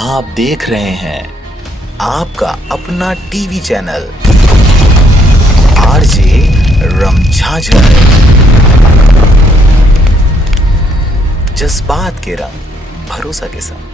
आप देख रहे हैं आपका अपना टीवी चैनल आरजे रमझाझर। जज्बात के रंग, भरोसा के संग।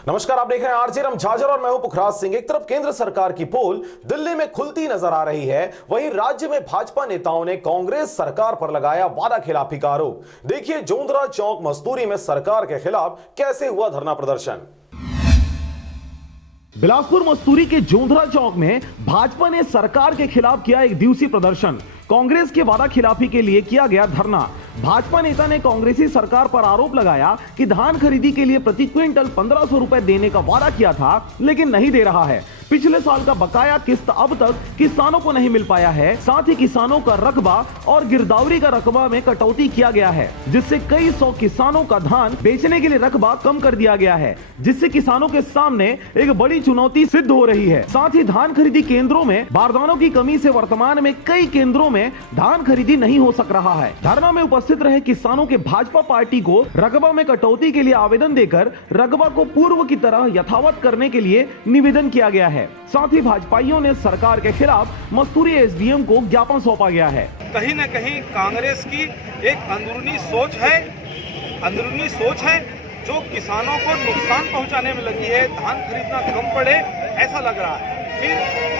नमस्कार, आप देख रहे हैं आरजे रमझाझर और मैं हूं पुखराज सिंह। एक तरफ केंद्र सरकार की पोल दिल्ली में खुलती नजर आ रही है, वहीं राज्य में भाजपा नेताओं ने कांग्रेस सरकार पर लगाया वादा खिलाफी का आरोप। देखिए जोंधरा चौक मस्तूरी में सरकार के खिलाफ कैसे हुआ धरना प्रदर्शन। बिलासपुर मस्तूरी के जोंधरा चौक में भाजपा ने सरकार के खिलाफ किया एक दिवसीय प्रदर्शन। कांग्रेस के वादा खिलाफी के लिए किया गया धरना। भाजपा नेता ने कांग्रेसी सरकार पर आरोप लगाया कि धान खरीदी के लिए प्रति क्विंटल 1500 रुपए देने का वादा किया था, लेकिन नहीं दे रहा है। पिछले साल का बकाया किस्त अब तक किसानों को नहीं मिल पाया है। साथ ही किसानों का रकबा और गिरदावरी का रकबा में कटौती किया गया है, जिससे कई सौ किसानों का धान बेचने के लिए रकबा कम कर दिया गया है, जिससे किसानों के सामने एक बड़ी चुनौती सिद्ध हो रही है। साथ ही धान खरीदी केंद्रों में बारदानों की कमी से वर्तमान में कई केंद्रों में धान खरीदी नहीं हो सक रहा है। धरना में उपस्थित रहे किसानों के भाजपा पार्टी को रकबा में कटौती के लिए आवेदन देकर रकबा को पूर्व की तरह यथावत करने के लिए निवेदन किया गया है। साथ ही भाजपाइयों ने सरकार के खिलाफ मस्तूरी एसडीएम को ज्ञापन सौंपा गया है। कहीं न कहीं कांग्रेस की एक अंदरूनी सोच है जो किसानों को नुकसान पहुंचाने में लगी है। धान खरीदना कम पड़े ऐसा लग रहा है, फिर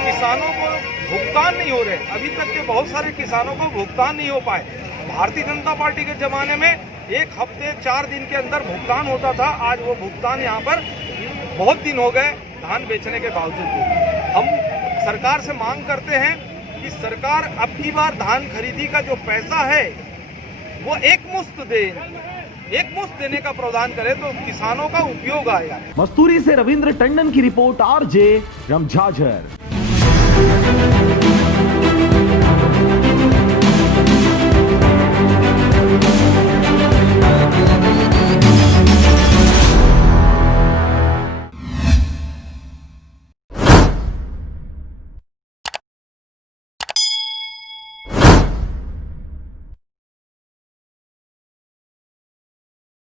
किसानों को भुगतान नहीं हो रहे। अभी तक के बहुत सारे किसानों को भुगतान नहीं हो पाए। भारतीय जनता पार्टी के जमाने में एक हफ्ते 4 दिन के अंदर भुगतान होता था, आज वो भुगतान यहाँ पर बहुत दिन हो गए धान बेचने के बावजूद भी। हम सरकार से मांग करते हैं कि सरकार अब की बार धान खरीदी का जो पैसा है वो एक मुश्त देने का प्रावधान करे तो किसानों का उपयोग आएगा। मस्तूरी से रविंद्र टंडन की रिपोर्ट, आरजे रमझाझर।